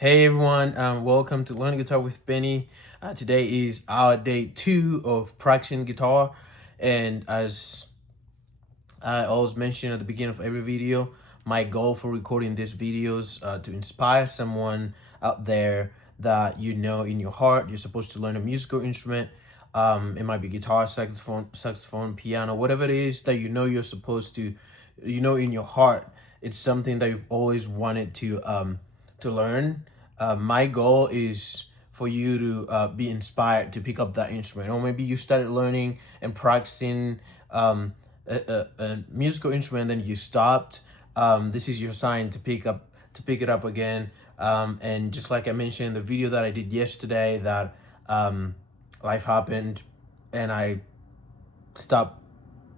Hey everyone, welcome to Learning Guitar with Benny. Today is our day 2 of practicing guitar, and as I always mention at the beginning of every video, my goal for recording these videos to inspire someone out there that you know in your heart you're supposed to learn a musical instrument. It might be guitar, saxophone, piano, whatever it is that you know you're supposed to, in your heart. It's something that you've always wanted to learn. My goal is for you to be inspired to pick up that instrument, or maybe you started learning and practicing a musical instrument, then you stopped. This is your sign to pick it up again. And just like I mentioned in the video that I did yesterday, that life happened, and I stopped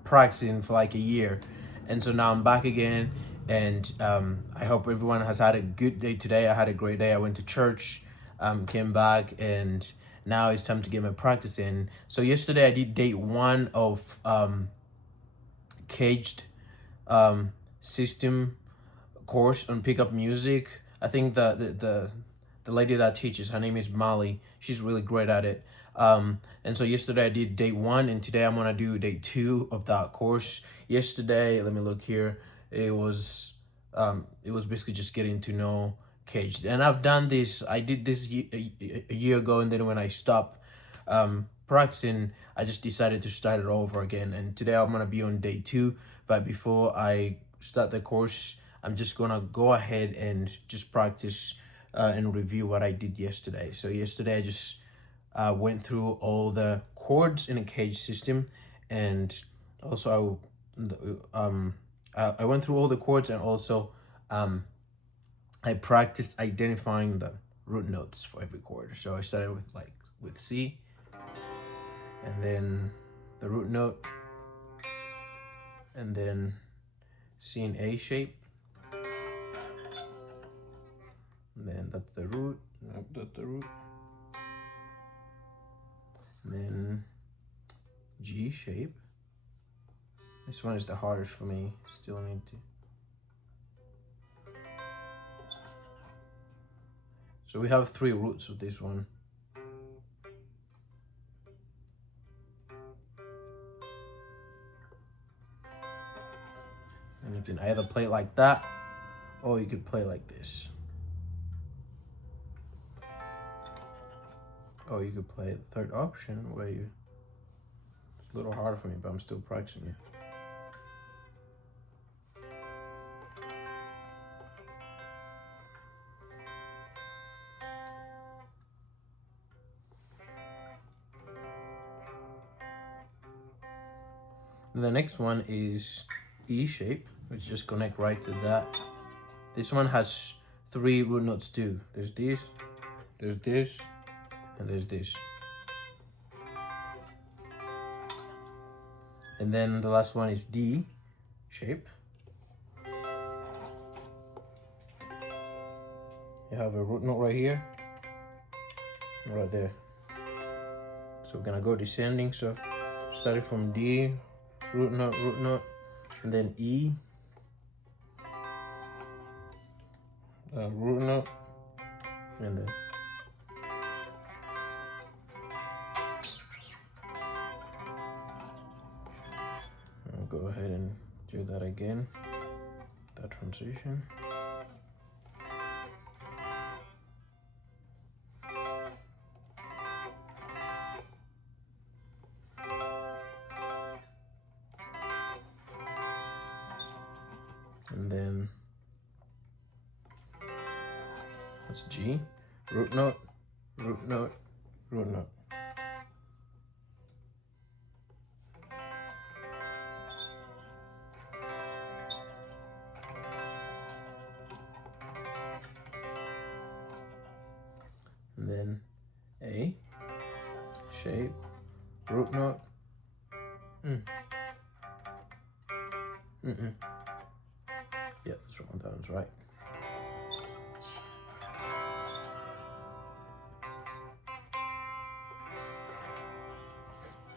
practicing for like a year, and so now I'm back again. And I hope everyone has had a good day today. I had a great day. I went to church, came back, and now it's time to get my practice in. So yesterday I did day 1 of caged system course on pickup music. I think the lady that teaches, her name is Molly. She's really great at it. And so yesterday I did day 1, and today I'm gonna do day 2 of that course. Yesterday, let me look here. It was basically just getting to know caged, and I've done this. I did this a year ago, and then when I stopped practicing, I just decided to start it over again. And today I'm gonna be on day 2. But before I start the course, I'm just gonna go ahead and just practice and review what I did yesterday. So yesterday I just went through all the chords in a cage system, and also I went through all the chords, and also I practiced identifying the root notes for every chord. So I started with C, and then the root note, and then C in A shape, and then that's the root, that's the root, and then G shape. This one is the hardest for me. Still need to. So we have 3 roots of this one. And you can either play it like that, or you could play like this. Or you could play the third option where you, it's a little harder for me, but I'm still practicing it. And the next one is E shape, which just connect right to that. This one has 3 root notes too. There's this, and there's this. And then the last one is D shape. You have a root note right here, right there. So we're gonna go descending. So starting from D, root note, and then E, root note, and then I'll go ahead and do that again, that transition. And then that's G, root note, root note, root note. And then A shape, root note. Yeah, that's wrong. That one's right.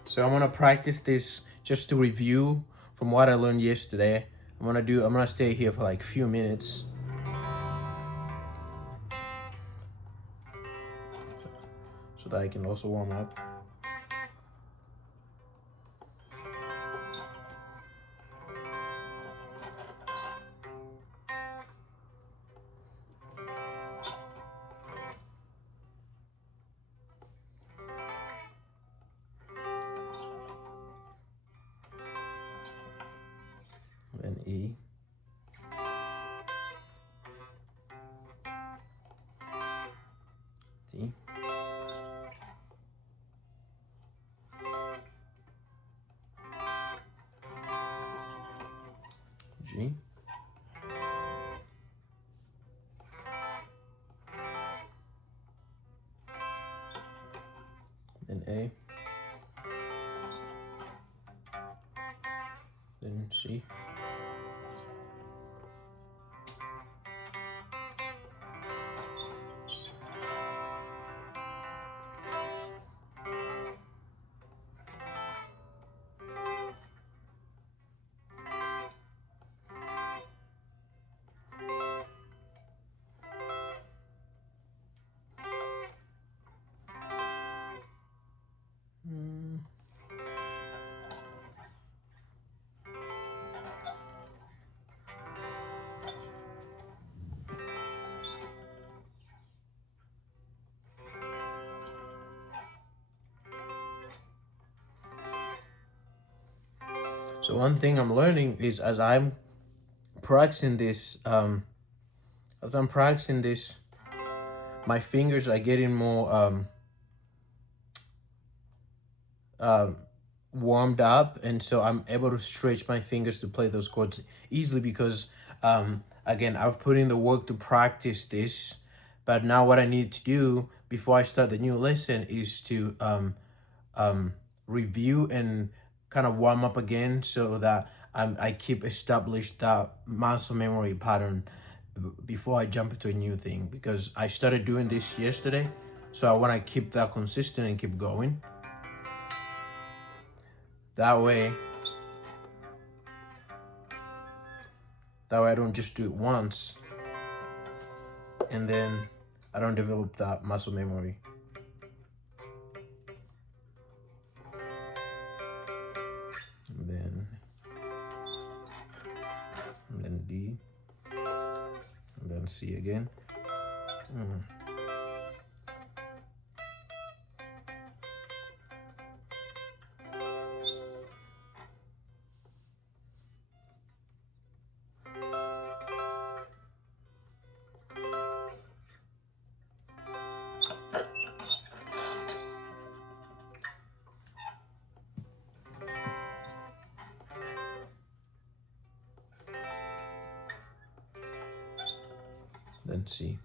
So I'm gonna practice this just to review from what I learned yesterday. I'm gonna stay here for like a few minutes. so that I can also warm up. Then E. D. G. Then A. Then C. So one thing I'm learning is as I'm practicing this, my fingers are getting more warmed up, and so I'm able to stretch my fingers to play those chords easily because again, I've put in the work to practice this, but now what I need to do before I start the new lesson is to review and kind of warm up again so that I keep established that muscle memory pattern before I jump into a new thing, because I started doing this yesterday, so I want to keep that consistent and keep going. That way I don't just do it once and then I don't develop that muscle memory. And then D, and then C again. Then C.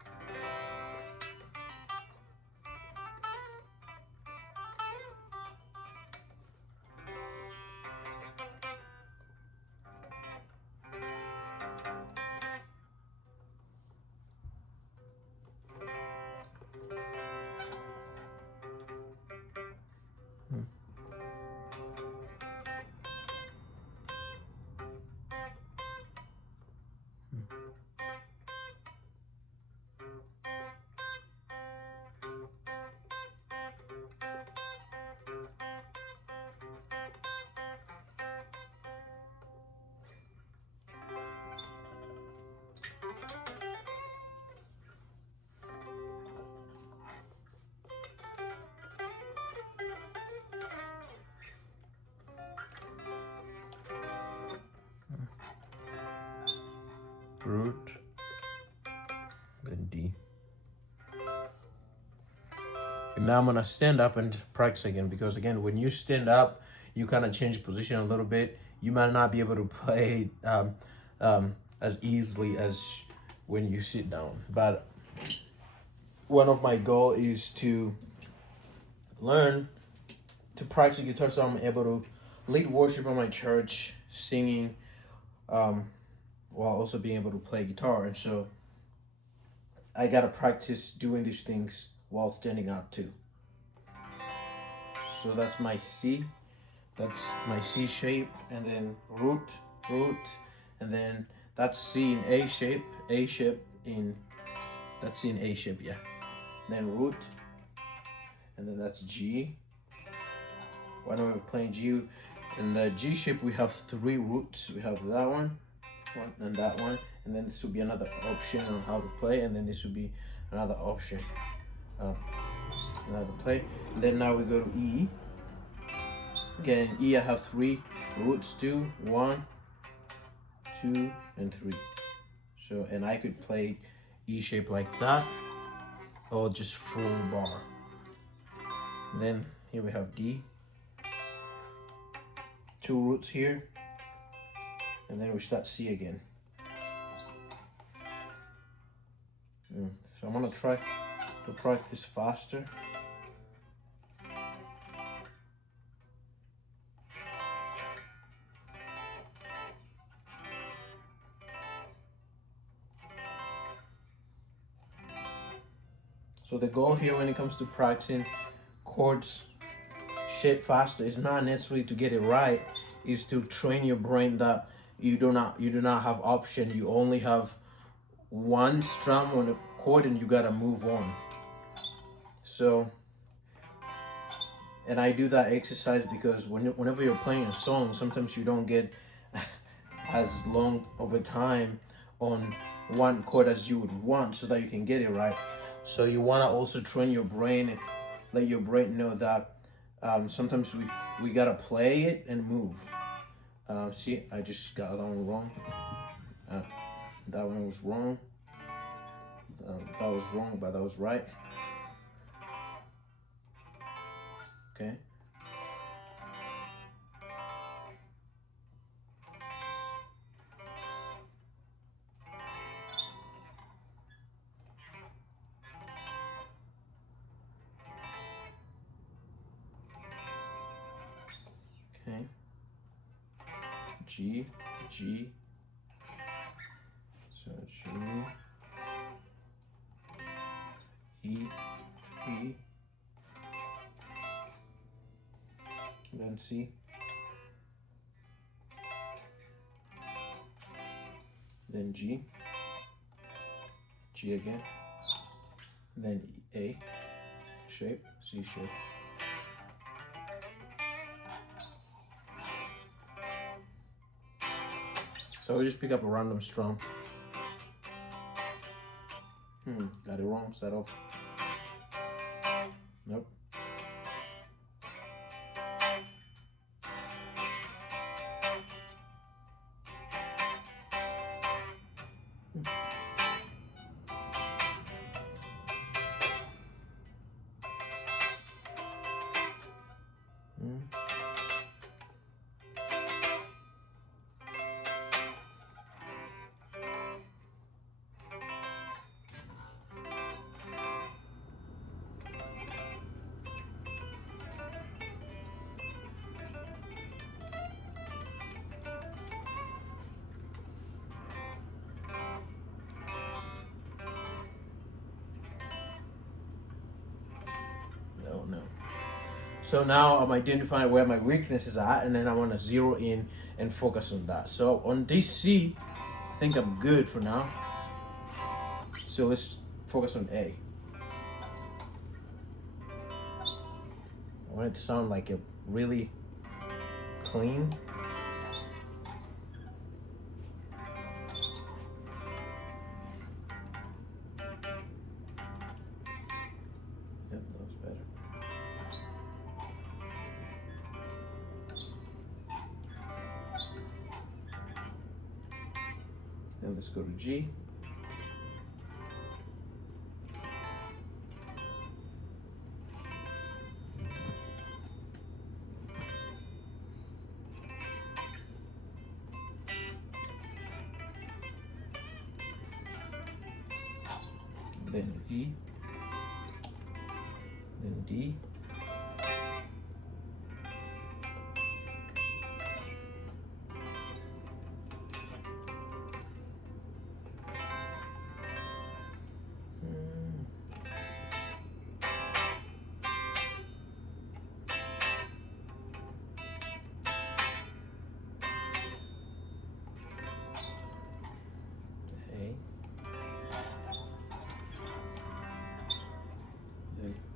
Root, then D. And now I'm gonna stand up and practice again, because again, when you stand up, you kind of change position a little bit. You might not be able to play as easily as when you sit down. But one of my goal is to learn to practice guitar so I'm able to lead worship in my church, singing, while also being able to play guitar. And so I gotta practice doing these things while standing up too. So that's my C. That's my C shape, and then root, and then that's C in A shape that's C in A shape, yeah. Then root, and then that's G. Whenever we're playing G, in the G shape we have 3 roots. We have that one, and that one, and then this will be another option on how to play, and then this will be another option on how to play. And then now we go to E. Again, E I have 3 roots too. 1, 2, and 3. So, and I could play E shape like that, or just full bar. And then here we have D. 2 roots here, and then we start C again. So I'm gonna try to practice faster. So the goal here when it comes to practicing chords shape faster is not necessarily to get it right, is to train your brain that you do not have option. You only have one strum on the chord and you gotta move on. So, and I do that exercise because whenever you're playing a song, sometimes you don't get as long of a time on one chord as you would want so that you can get it right. So you want to also train your brain and let your brain know that sometimes we gotta play it and move. See, I just got that one wrong. That one was wrong. That was wrong, but that was right. Okay. Okay. G, G. So G, E, E. Then C. Then G. G again. Then A shape, C shape. So we just pick up a random strum. Got it wrong. Start off. Nope. No. So now I'm identifying where my weakness is at, and then I want to zero in and focus on that. So on this C, I think I'm good for now. So let's focus on A. I want it to sound like a really clean. Yep, that was better. Then let's go to G. Then E. Then D.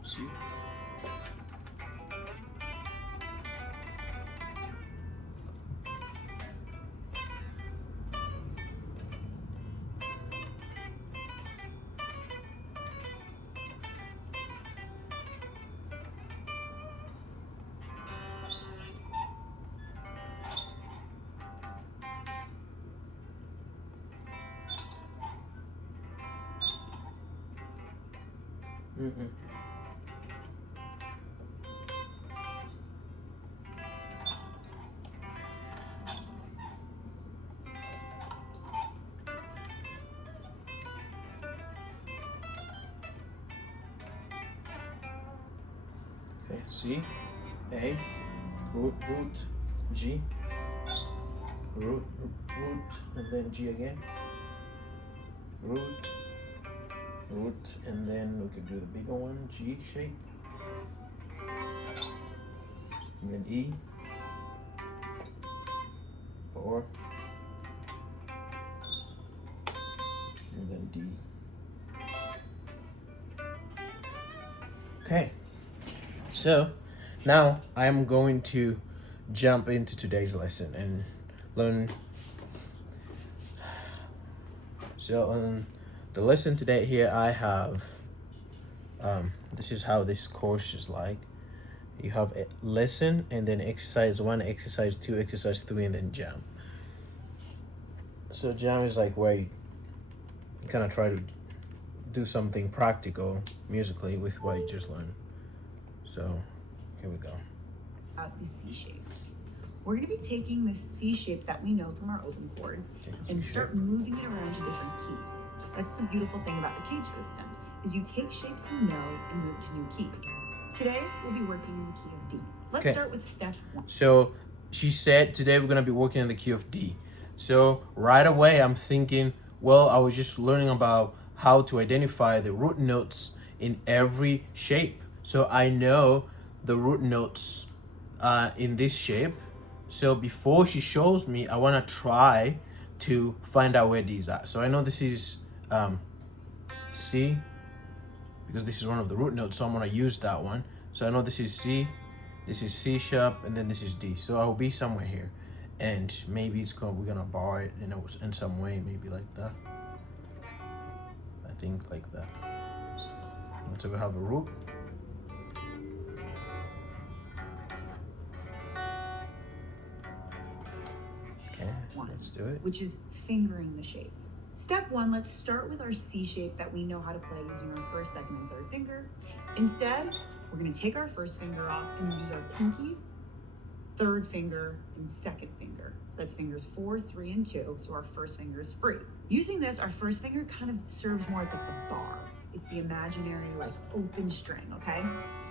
C. Mm-mm. Okay, C, A, root, G, root, and then G again. Root, and then we could do the bigger one, G shape. And then E, or, and then D. Okay, so now I'm going to jump into today's lesson and learn. So on the lesson today here, I have, this is how this course is like. You have a lesson and then exercise 1, exercise 2, exercise 3, and then jam. So jam is like where you kind of try to do something practical musically with what you just learned. So here we go. The C shape. We're going to be taking this C shape that we know from our open chords and start moving it around to different keys. That's the beautiful thing about the Cage system, is you take shapes you know and move to new keys. Today, we'll be working in the key of D. Let's start with step 1. So she said today we're going to be working in the key of D. So right away I'm thinking, well, I was just learning about how to identify the root notes in every shape. So I know the root notes in this shape. So before she shows me, I want to try to find out where these are. So I know this is C, because this is one of the root notes, so I'm going to use that one. So I know this is C, this is C sharp, and then this is D. So I'll be somewhere here. And maybe we're going to bar it in some way, maybe like that. I think like that. So we have a root. Okay, let's do it. Which is fingering the shape. Step 1, let's start with our C shape that we know how to play using our first, second, and third finger. Instead, we're going to take our first finger off and use our pinky, third finger, and second finger. That's fingers 4, 3, and 2, so our first finger is free. Using this, our first finger kind of serves more as like the bar. It's the imaginary, like, open string, okay?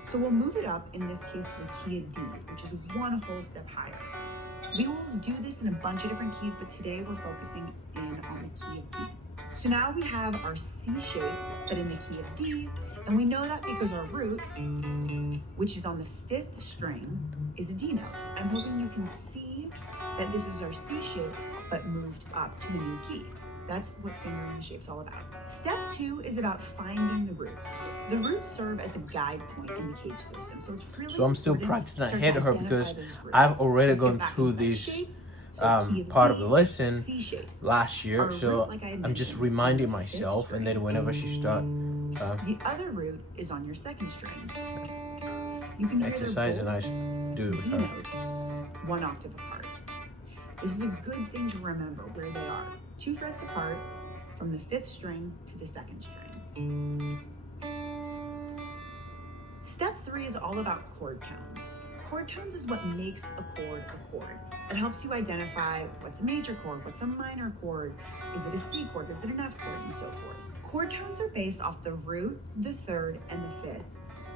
So we'll move it up, in this case, to the key of D, which is 1 whole step higher. We will do this in a bunch of different keys, but today we're focusing in on the key of D. So now we have our C shape, but in the key of D, and we know that because our root, which is on the 5th string, is a D note. I'm hoping you can see that this is our C shape, but moved up to a new key. That's what fingering the shape's all about. Step 2 is about finding the roots. The roots serve as a guide point in the Cage system, so it's really So I'm still practicing ahead of her because I've already gone through this part of the lesson last year, so I'm just reminding myself, and then whenever she starts, the other root is on your 2nd string. You can exercise and I do it with her. notes 1 octave apart. This is a good thing to remember where they are. 2 frets apart from the 5th string to the 2nd string. Step 3 is all about chord tones. Chord tones is what makes a chord a chord. It helps you identify what's a major chord, what's a minor chord, is it a C chord, is it an F chord, and so forth. Chord tones are based off the root, the 3rd, and the 5th,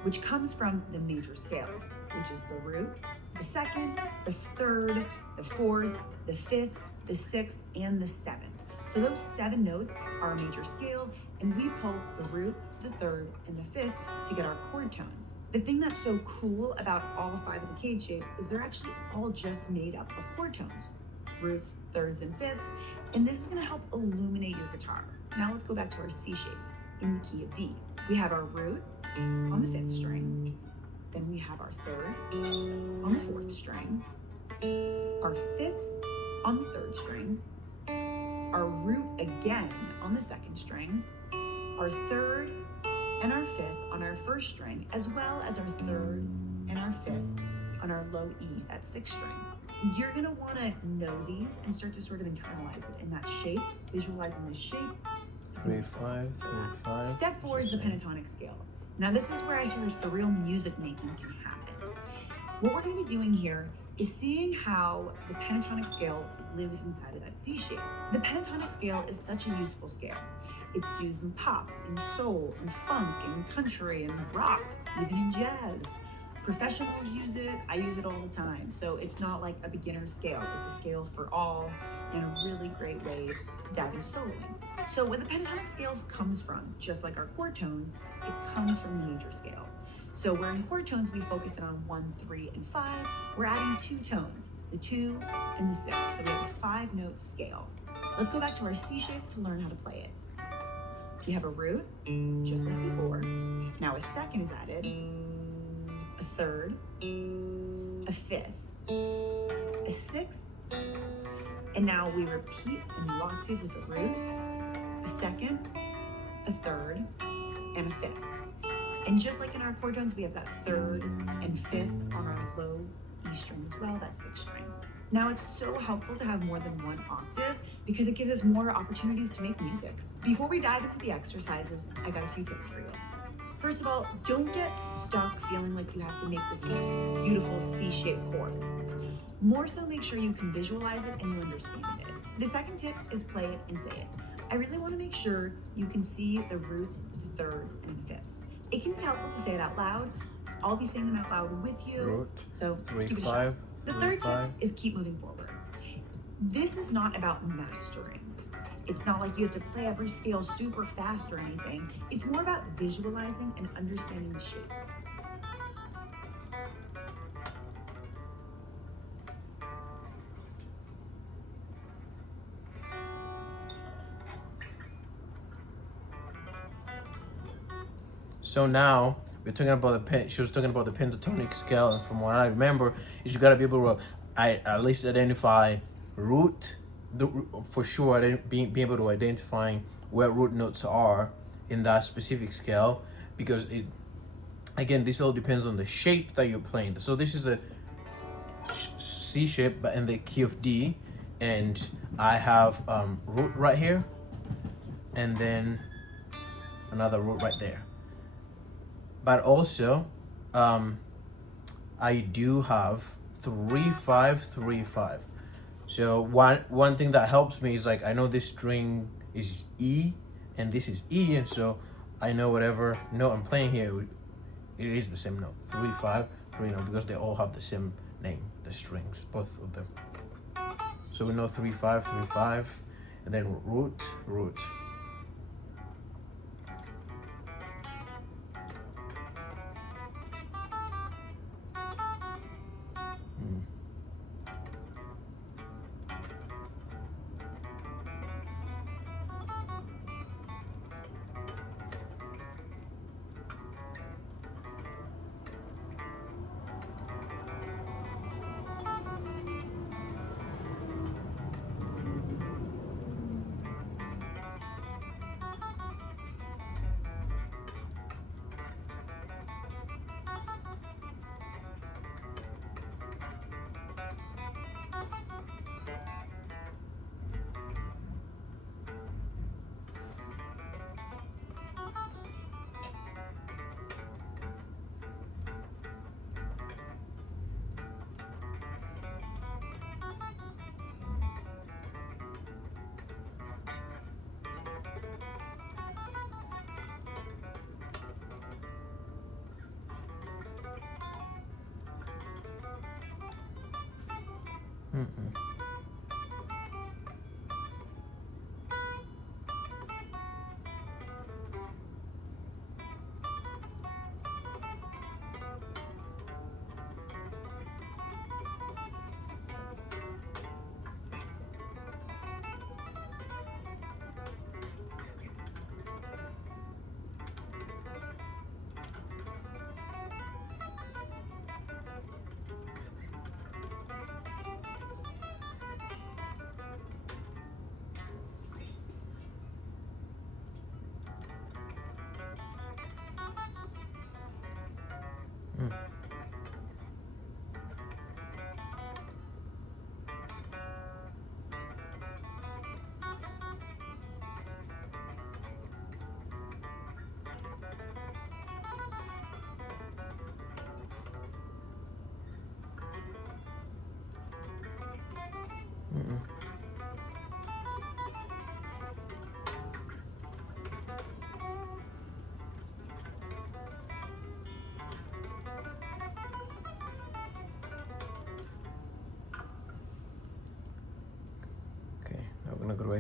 which comes from the major scale, which is the root, the 2nd, the 3rd, the 4th, the 5th, the 6th, and the 7th. So those 7 notes are a major scale, and we pull the root, the 3rd, and the 5th to get our chord tones. The thing that's so cool about all 5 of the Cage shapes is they're actually all just made up of chord tones, roots, 3rds, and 5ths, and this is going to help illuminate your guitar. Now let's go back to our C shape in the key of D. We have our root on the 5th string, then we have our 3rd on the 4th string, our 5th on the 3rd string, our root again on the 2nd string, our 3rd and our 5th on our 1st string, as well as our 3rd and our 5th on our low E, that 6th string. You're gonna wanna know these and start to sort of internalize it in that shape, visualizing the shape. 3, 5, 3, 5. Step 4 is the pentatonic scale. Now this is where I feel like the real music making can happen. What we're going to be doing here is seeing how the pentatonic scale lives inside of that C shape. The pentatonic scale is such a useful scale. It's used in pop, in soul, in funk, in country, in rock, even in jazz. Professionals use it, I use it all the time. So it's not like a beginner scale, it's a scale for all and a really great way to dive into soloing. So where the pentatonic scale comes from, just like our chord tones, it comes from the major scale. So where in chord tones we focus in on 1, 3, and 5, we're adding 2 tones, the 2 and the 6. So we have a 5-note scale. Let's go back to our C shape to learn how to play it. We have a root, just like before. Now a second is added, a third, a fifth, a sixth, and now we repeat in the octave with a root, a second, a third, and a fifth. And just like in our chord tones, we have that third and fifth on our low E string as well, that 6th string. Now it's so helpful to have more than one octave because it gives us more opportunities to make music. Before we dive into the exercises, I got a few tips for you. First of all, don't get stuck feeling like you have to make this beautiful C-shaped chord. More so, make sure you can visualize it and you understand it. The second tip is play it and say it. I really want to make sure you can see the roots, the thirds, and the fifths. It can be helpful to say it out loud. I'll be saying them out loud with you. Root, so 3, give it a 5, shot. The 3, third 5. tip is keep moving forward. This is not about mastering. It's not like you have to play every scale super fast or anything. It's more about visualizing and understanding the shapes. So now we're talking about she was talking about the pentatonic scale, and from what I remember, is you gotta be able to at least identify root, for sure, being able to identify where root notes are in that specific scale, because it, again, this all depends on the shape that you're playing. So this is a C shape, but in the key of D, and I have root right here, and then another root right there. But also, I do have 3, 5, 3, 5. So one thing that helps me is, like, I know this string is E and this is E, and so I know whatever note I'm playing here, it is the same note. 3, 5, 3, no, because they all have the same name, the strings, both of them. So we know 3, 5, 3, 5, and then root, root.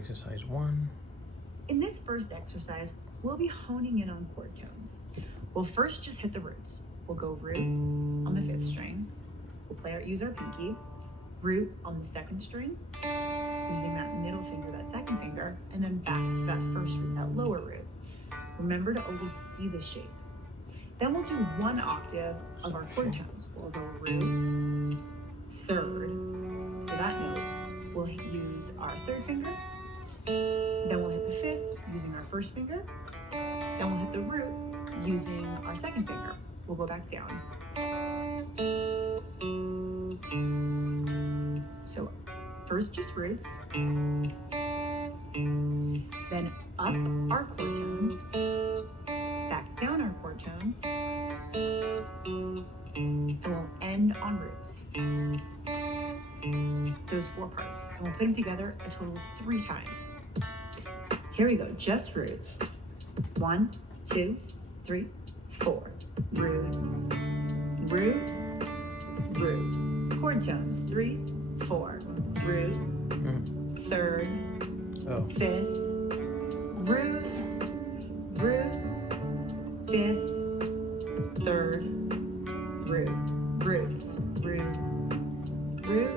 exercise 1. In this first exercise, we'll be honing in on chord tones. We'll first just hit the roots. We'll go root on the 5th string. We'll use our pinky. Root on the 2nd string, using that middle finger, that 2nd finger, and then back to that 1st root, that lower root. Remember to always see the shape. Then we'll do 1 octave of our chord tones. We'll go root, 3rd. For that note, we'll use our 3rd finger. Then we'll hit the 5th using our 1st finger. Then we'll hit the root using our 2nd finger. We'll go back down. So first just roots, then up our chord tones, back down our chord tones, and we'll end on roots. Those 4 parts, and we'll put them together a total of 3 times. Here we go, just roots. 1, 2, 3, 4. Root, root, root. Chord tones, 3, 4. Root, 3rd, 5th. Root, root, 5th, 3rd. Root, roots, root, root,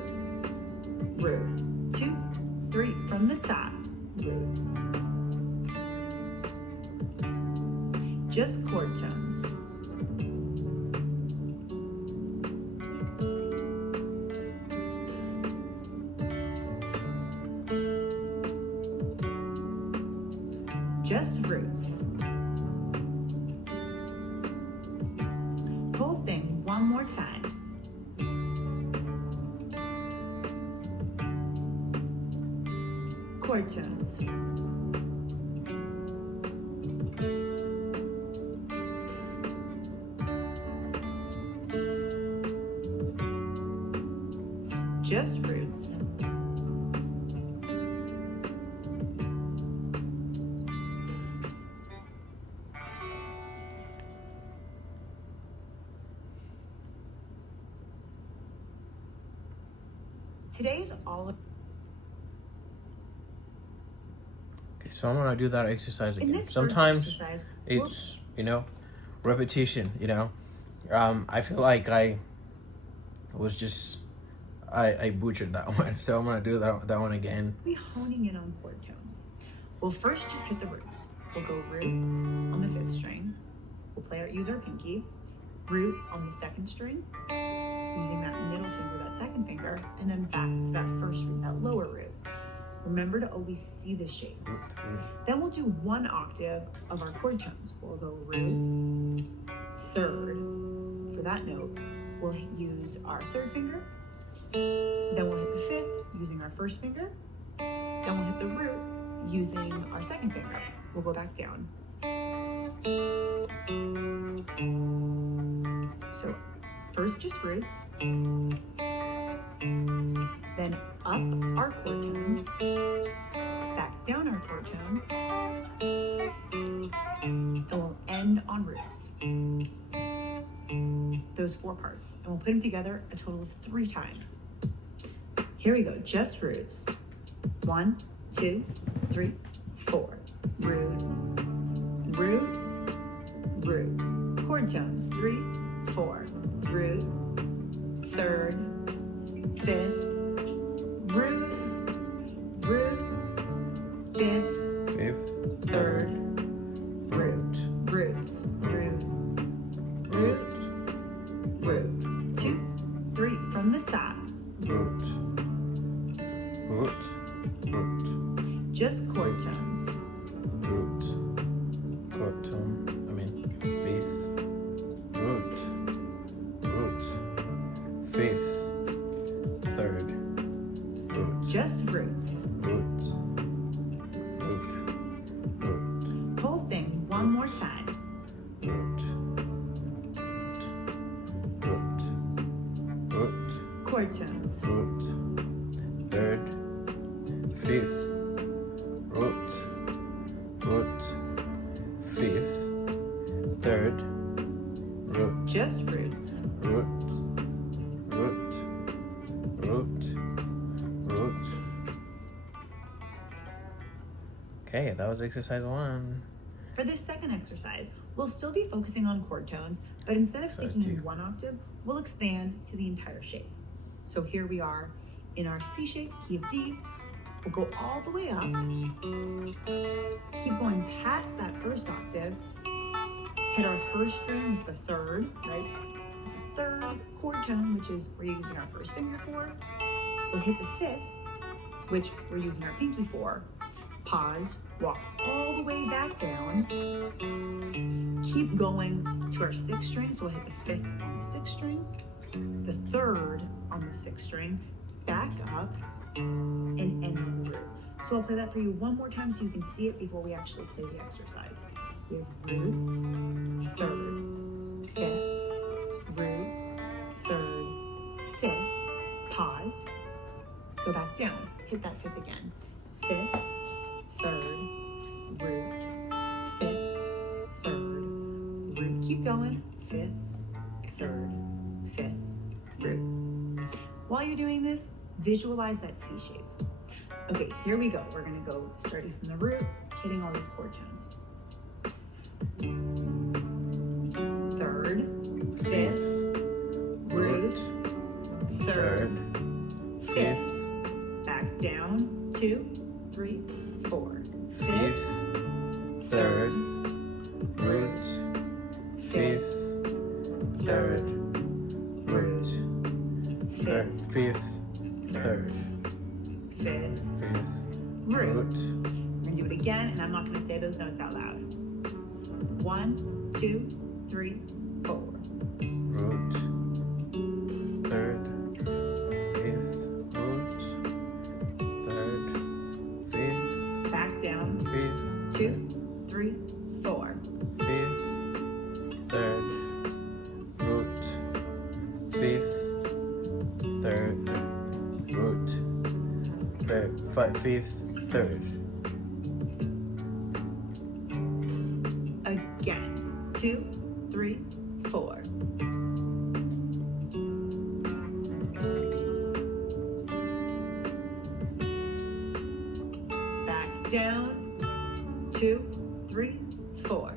root. 2, 3 from the top. Root. Just chord tones. Just roots. Whole thing one more time. Chord tones. Just roots. Today's all. Okay, so I'm gonna do that exercise In again. this Sometimes first exercise, it's, repetition, I feel like I butchered that one, so I'm gonna do that one again. we'll be honing in on chord tones. We'll first just hit the roots. We'll go root on the 5th string. We'll use our pinky. Root on the 2nd string, using that middle finger, that 2nd finger, and then back to that 1st root, that lower root. Remember to always see the shape. Then we'll do 1 octave of our chord tones. We'll go root, 3rd. For that note, we'll use our 3rd finger. Then we'll hit the 5th using our 1st finger. Then we'll hit the root using our 2nd finger. We'll go back down. So first just roots, then up our chord tones, back down our chord tones, and we'll end on roots. Those 4 parts, and we'll put them together a total of 3 times. Here we go, just roots. 1, 2, 3, 4. Root, root, root. Chord tones, 3, 4. Root, 3rd, 5th. Root, root, 5th, 3rd. Root, roots, root, root, root. 2, 3 from the top. Root, root, root. Just chord tones. Root, chord tone. 5th. Root, root. 5th, 3rd. Root. Just roots. Root, root, root. Whole thing one more time. Root, root, root. Chord tones. Root, 3rd, 5th. Root, root, 5th, 3rd. Root, Just roots. root, root, root, root. Okay, that was exercise 1. For this second exercise, we'll still be focusing on chord tones, but instead of sticking in 1 octave, we'll expand to the entire shape. So here we are in our C shape, key of D. We'll go all the way up, keep going past that first octave, hit our first string with the third, right? The third chord tone, which is we're using our first finger for. We'll hit the fifth, which we're using our pinky for. Pause, walk all the way back down. Keep going to our sixth string, so we'll hit the fifth on the sixth string, the third on the sixth string, back up, and end in the root. So I'll play that for you one more time so you can see it before we actually play the exercise. We have root, third, fifth, root, third, fifth, pause, go back down, hit that fifth again, fifth, third, root, fifth, third, root, keep going, fifth, third, fifth, root. While you're doing this, visualize that C shape. Okay, here we go. We're gonna go starting from the root, hitting all these chord tones. Third, fifth, root, third, fifth, back down, 2, 3, 4, fifth, third, root, fifth, third, root, fifth, third, fifth, root. We're gonna do it again, and I'm not gonna say those notes out loud. 1, 2, 3, 4. Root, third, fifth, root, third, fifth, Back down, fifth, 2, 3, 4. fifth, third, root, fifth, third, root, fifth, third. Again, 2, 3, 4. Back down, 2, 3, 4.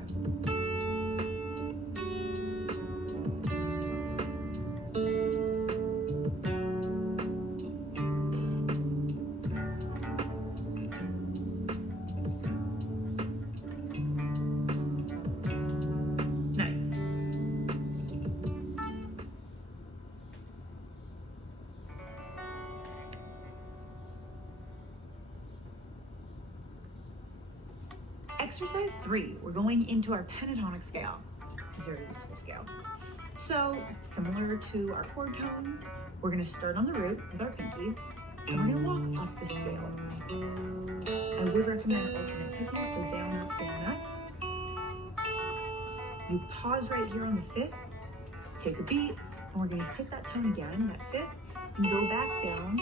Nice. Exercise 3, we're going into our pentatonic scale. Very useful scale. So, similar to our chord tones, we're going to start on the root with our pinky, and we're going to walk up the scale. I would recommend alternate picking, so down, up, down, up. You pause right here on the fifth, take a beat, and we're going to hit that tone again, that fifth, and go back down,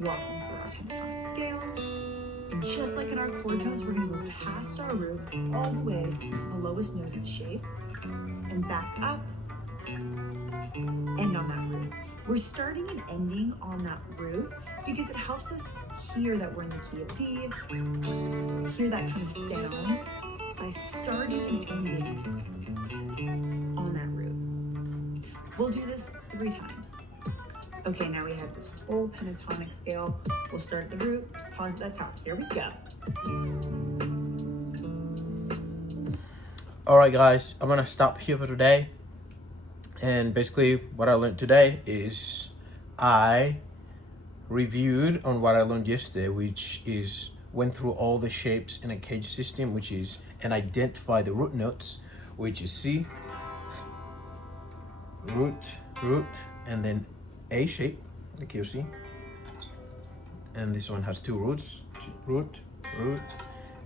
walking through our pentatonic scale. And just like in our chord tones, we're going to go past our root all the way to the lowest note of the shape, and back up, end on that root. We're starting and ending on that root because it helps us hear that we're in the key of D, hear that kind of sound by starting and ending on that root. We'll do this 3 times. Okay, now we have this whole pentatonic scale. We'll start at the root, pause at the top. Here we go. All right, guys, I'm gonna stop here for today. And basically what I learned today is I reviewed on what I learned yesterday, which is went through all the shapes in a cage system, which is, and identify the root notes, which is C, root, and then A shape, the key of C. And this one has 2 roots, root,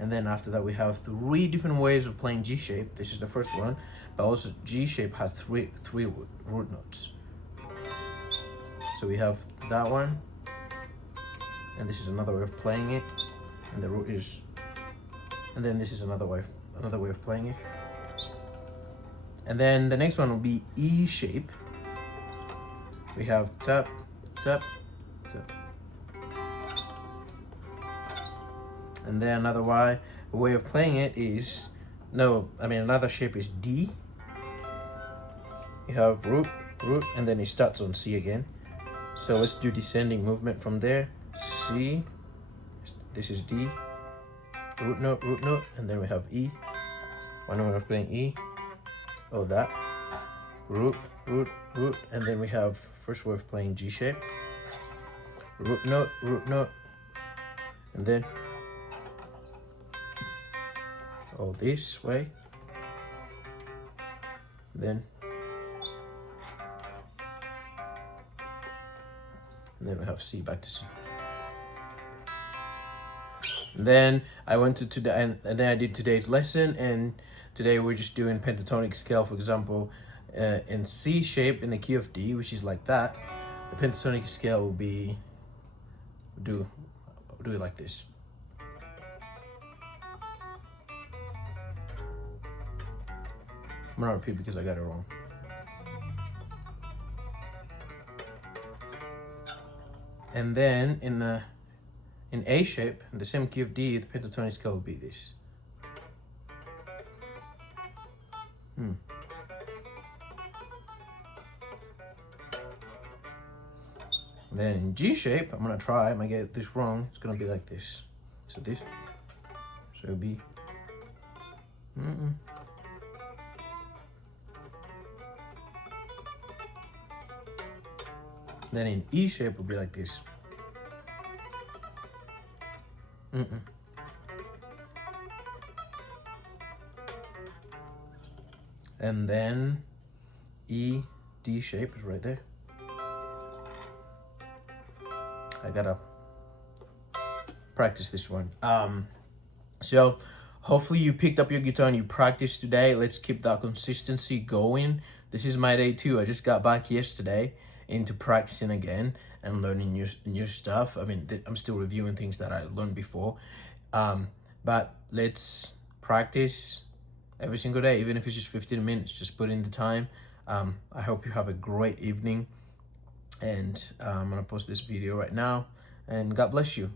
and then after that we have 3 different ways of playing G shape. This is the first one, but also G shape has three root notes. So we have that one, and this is another way of playing it, and the root is, and then this is another way of playing it. And then the next one will be E shape. We have tap, tap, tap. And then another way of playing it is, another shape is D. You have root, and then it starts on C again. So let's do descending movement from there. C, this is D, root note, and then we have E. When we're playing E, that, root, and then we have first way of playing G shape, root note, and then this way, then we have C, back to C. And then I went to today, and then I did today's lesson, and today we're just doing pentatonic scale. For example, in C shape in the key of D, which is like that, the pentatonic scale will be do it like this. I'm gonna repeat because I got it wrong. And then in A shape, in the same key of D, the pentatonic scale will be this. Then in G shape, I'm gonna try, I might get this wrong, it's gonna be like this. So this, so it'll be, Then in E shape, it'll be like this. And then E, D shape is right there. I gotta practice this one. So hopefully you picked up your guitar and you practiced today. Let's keep that consistency going. This is my day 2. I just got back yesterday into practicing again and learning new stuff. I mean, I'm still reviewing things that I learned before. But let's practice every single day, even if it's just 15 minutes, just put in the time. I hope you have a great evening, and I'm gonna post this video right now, and God bless you.